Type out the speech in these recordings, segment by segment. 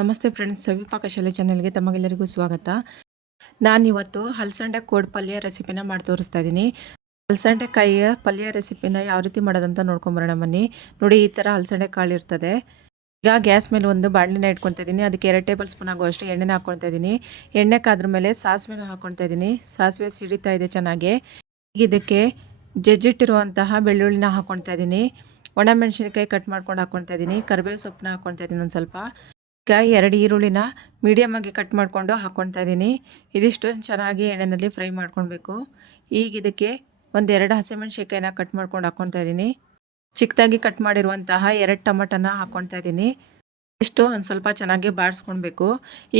ನಮಸ್ತೆ ಫ್ರೆಂಡ್ಸ್, ಸವಿಪಾಕ ಶಾಲೆ ಚಾನೆಲ್ಗೆ ತಮಗೆಲ್ಲರಿಗೂ ಸ್ವಾಗತ. ನಾನಿವತ್ತು ಹಲಸಂಡೆ ಕೋಡ್ ಪಲ್ಯ ರೆಸಿಪಿನ ಮಾಡಿ ತೋರಿಸ್ತಾ ಇದ್ದೀನಿ ಹಲಸಂಡೆ ಕಾಯಿಯ ಪಲ್ಯ ರೆಸಿಪಿನ ಯಾವ ರೀತಿ ಮಾಡೋದಂತ ನೋಡ್ಕೊಂಬರೋಣ ಬನ್ನಿ. ನೋಡಿ, ಈ ಥರ ಹಲಸಂಡೆ ಕಾಳು ಇರ್ತದೆ. ಈಗ ಗ್ಯಾಸ್ ಮೇಲೆ ಒಂದು ಬಾಣಲಿನ ಇಟ್ಕೊತಾ ಇದ್ದೀನಿ ಅದಕ್ಕೆ ಎರಡು ಟೇಬಲ್ ಸ್ಪೂನ್ ಆಗುವಷ್ಟು ಎಣ್ಣೆನ ಹಾಕ್ಕೊಳ್ತಾ ಇದ್ದೀನಿ ಎಣ್ಣೆ ಕಾದ್ರ ಮೇಲೆ ಸಾಸಿವೆನ ಹಾಕ್ಕೊಳ್ತಾ ಇದ್ದೀನಿ ಸಾಸಿವೆ ಸಿಡಿತಾ ಇದೆ ಚೆನ್ನಾಗಿ. ಈಗ ಇದಕ್ಕೆ ಜಜ್ಜಿಟ್ಟಿರುವಂತಹ ಬೆಳ್ಳುಳ್ಳಿನ ಹಾಕ್ಕೊಳ್ತಾ ಇದ್ದೀನಿ ಒಣಮೆಣಸಿನಕಾಯಿ ಕಟ್ ಮಾಡ್ಕೊಂಡು ಹಾಕ್ಕೊಳ್ತಾ ಇದ್ದೀನಿ ಕರಿಬೇವು ಸೊಪ್ಪನ್ನ ಹಾಕ್ಕೊಳ್ತಾ ಇದ್ದೀನಿ ಒಂದು ಸ್ವಲ್ಪ. ಈಗ ಎರಡು ಈರುಳ್ಳಿನ ಮೀಡಿಯಮಾಗಿ ಕಟ್ ಮಾಡಿಕೊಂಡು ಹಾಕ್ಕೊಳ್ತಾ ಇದ್ದೀನಿ. ಇದಿಷ್ಟು ಚೆನ್ನಾಗಿ ಎಣ್ಣೆಯಲ್ಲಿ ಫ್ರೈ ಮಾಡ್ಕೊಳ್ಬೇಕು. ಈಗ ಇದಕ್ಕೆ ಒಂದು ಎರಡು ಹಸಿಮೆಣ್ಸಿಕಾಯಿನ ಕಟ್ ಮಾಡ್ಕೊಂಡು ಹಾಕ್ಕೊಳ್ತಾ ಇದ್ದೀನಿ. ಚಿಕ್ಕದಾಗಿ ಕಟ್ ಮಾಡಿರುವಂತಹ ಎರಡು ಟೊಮಟನ ಹಾಕ್ಕೊಳ್ತಾ ಇದ್ದೀನಿ. ಇಷ್ಟು ಒಂದು ಸ್ವಲ್ಪ ಚೆನ್ನಾಗಿ ಬಾಡಿಸ್ಕೊಳ್ಬೇಕು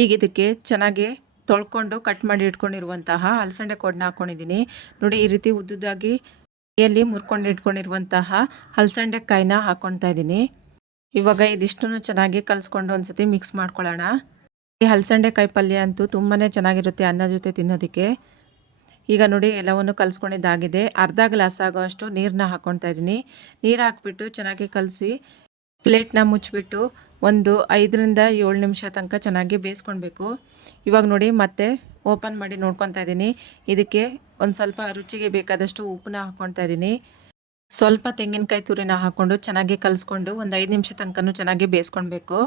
ಈಗ ಇದಕ್ಕೆ ಚೆನ್ನಾಗಿ ತೊಳ್ಕೊಂಡು ಕಟ್ ಮಾಡಿ ಇಟ್ಕೊಂಡಿರುವಂತಹ ಹಲಸಂಡೆ ಕೊಡನ್ನ ಹಾಕ್ಕೊಂಡಿದ್ದೀನಿ ನೋಡಿ, ಈ ರೀತಿ ಉದ್ದುದಾಗಿ ಕೈಯಲ್ಲಿ ಮುರ್ಕೊಂಡು ಇಟ್ಕೊಂಡಿರುವಂತಹ ಹಲಸಂಡೆ ಕಾಯಿನ ಹಾಕ್ಕೊಳ್ತಾ ಇದ್ದೀನಿ. ಇವಾಗ ಇದಿಷ್ಟನ್ನು ಚೆನ್ನಾಗಿ ಕಲಿಸ್ಕೊಂಡು ಒಂದ್ಸತಿ ಮಿಕ್ಸ್ ಮಾಡ್ಕೊಳ್ಳೋಣ. ಈ ಹಲಸಂಡೆ ಕಾಯಿ ಪಲ್ಯ ಅಂತೂ ತುಂಬಾ ಚೆನ್ನಾಗಿರುತ್ತೆ ಅನ್ನ ಜೊತೆ ತಿನ್ನೋದಕ್ಕೆ. ಈಗ ನೋಡಿ ಎಲ್ಲವನ್ನು ಕಲಿಸ್ಕೊಂಡಿದ್ದಾಗಿದೆ. ಅರ್ಧ ಗ್ಲಾಸ್ ಆಗೋಷ್ಟು ನೀರನ್ನ ಹಾಕ್ಕೊಳ್ತಾ ಇದ್ದೀನಿ. ನೀರು ಹಾಕ್ಬಿಟ್ಟು ಚೆನ್ನಾಗಿ ಕಲಸಿ ಪ್ಲೇಟ್ನ ಮುಚ್ಚಿಬಿಟ್ಟು ಒಂದು ಐದರಿಂದ ಏಳು ನಿಮಿಷ ತನಕ ಚೆನ್ನಾಗಿ ಬೇಯಿಸ್ಕೊಳ್ಬೇಕು. ಇವಾಗ ನೋಡಿ ಮತ್ತೆ ಓಪನ್ ಮಾಡಿ ನೋಡ್ಕೊತಾ ಇದ್ದೀನಿ. ಇದಕ್ಕೆ ಒಂದು ಸ್ವಲ್ಪ ರುಚಿಗೆ ಬೇಕಾದಷ್ಟು ಉಪ್ಪನ್ನ ಹಾಕ್ಕೊಳ್ತಾ ಇದ್ದೀನಿ. ಸ್ವಲ್ಪ ತೆಂಗಿನಕಾಯಿ ತುರಿನ ಹಾಕ್ಕೊಂಡು ಚೆನ್ನಾಗಿ ಕಲಿಸ್ಕೊಂಡು ಒಂದು ಐದು ನಿಮಿಷ ತನಕನೂ ಚೆನ್ನಾಗಿ ಬೇಯಿಸ್ಕೊಳ್ಬೇಕು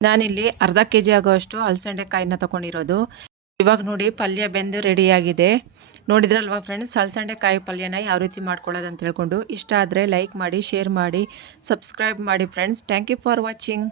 ನಾನಿಲ್ಲಿ ಅರ್ಧ ಕೆ ಜಿ ಆಗೋಷ್ಟು ಹಲಸಂಡೆಕಾಯಿನ ತೊಗೊಂಡಿರೋದು. ಇವಾಗ ನೋಡಿ ಪಲ್ಯ ಬೆಂದು ರೆಡಿಯಾಗಿದೆ ನೋಡಿದ್ರಲ್ವಾ ಫ್ರೆಂಡ್ಸ್ ಹಲಸಂಡೆಕಾಯಿ ಪಲ್ಯನ ಯಾವ ರೀತಿ ಮಾಡ್ಕೊಳ್ಳೋದು ಅಂತ ಹೇಳ್ಕೊಂಡು ಇಷ್ಟ ಆದರೆ ಲೈಕ್ ಮಾಡಿ ಶೇರ್ ಮಾಡಿ ಸಬ್ಸ್ಕ್ರೈಬ್ ಮಾಡಿ friends thank you for watching